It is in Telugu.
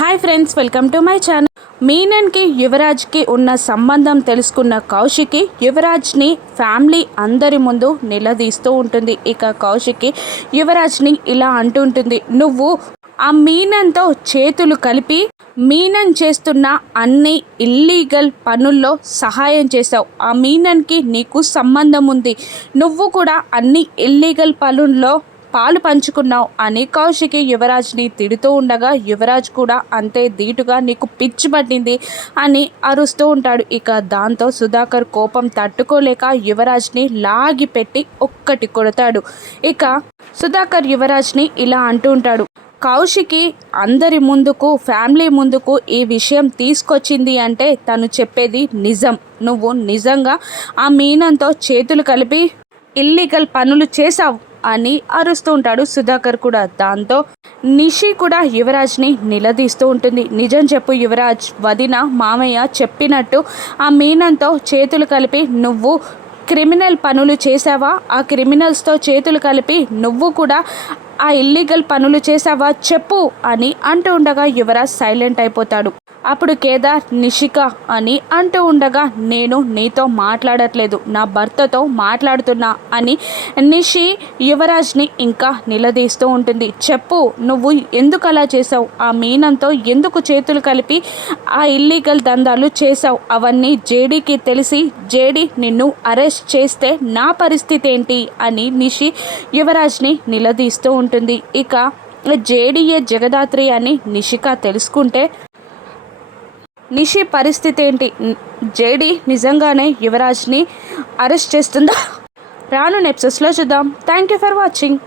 Hi friends welcome to my channel మీనన్కి యువరాజ్కి ఉన్న సంబంధం తెలుసుకున్న కౌశికి యువరాజ్ని ఫ్యామిలీ అందరి ముందు నిలదీస్తూ ఉంటుంది. ఇక కౌశికి యువరాజ్ని ఇలా అంటుంటుంది నువ్వు ఆ మీనన్తో చేతులు కలిపి మీనన్ చేస్తున్న అన్ని ఇల్లీగల్ పనుల్లో సహాయం చేశావు. ఆ మీనన్కి నీకు సంబంధం ఉంది. నువ్వు కూడా అన్ని ఇల్లీగల్ పనుల్లో పాలు పంచుకున్నావు అని కౌశికి యువరాజ్ని తిడుతూ ఉండగా యువరాజ్ కూడా అంతే ధీటుగా నీకు పిచ్చి పట్టింది అని అరుస్తూ ఉంటాడు. ఇక దాంతో సుధాకర్ కోపం తట్టుకోలేక యువరాజ్ని లాగి పెట్టి ఒక్కటి కొడతాడు. ఇక సుధాకర్ యువరాజ్ని ఇలా అంటూ ఉంటాడు కౌశికి అందరి ముందుకు ఫ్యామిలీ ముందుకు ఈ విషయం తీసుకొచ్చింది అంటే తను చెప్పేది నిజం. నువ్వు నిజంగా ఆ మీనంతో చేతులు కలిపి ఇల్లీగల్ పనులు చేశావు. అని అరుస్తూ ఉంటాడు సుధాకర్ కూడా. దాంతో నిషి కూడా యువరాజ్ని నిలదీస్తూ ఉంటుంది. నిజం చెప్పు యువరాజ్ వదిన మామయ్య చెప్పినట్టు ఆ మీనంతో చేతులు కలిపి నువ్వు క్రిమినల్ పనులు చేసావా ఆ క్రిమినల్స్తో చేతులు కలిపి నువ్వు కూడా ఆ ఇల్లీగల్ పనులు చేసావా చెప్పు అని అంటూ ఉండగా యువరాజ్ సైలెంట్ అయిపోతాడు. అప్పుడు కేదార్ నిషిక అని అంటూ ఉండగా నేను నీతో మాట్లాడట్లేదు. నా భర్తతో మాట్లాడుతున్నా అని నిషి యువరాజ్ని ఇంకా నిలదీస్తూ ఉంటుంది. చెప్పు నువ్వు ఎందుకు అలా చేసావు ఆ మీనంతో ఎందుకు చేతులు కలిపి ఆ ఇల్లీగల్ దందాలు చేసావు అవన్నీ జేడీకి తెలిసి జేడీ నిన్ను అరెస్ట్ చేస్తే నా పరిస్థితి ఏంటి అని నిషి యువరాజ్ని నిలదీస్తూ ఉంటుంది. ఇక జేడీఏ జగదాత్రి అని నిషిక తెలుసుకుంటే నిషి పరిస్థితి ఏంటి? జేడి నిజంగానే యువరాజ్ని అరెస్ట్ చేస్తుందా? రాను నెప్సెస్లో చూద్దాం. Thank you for watching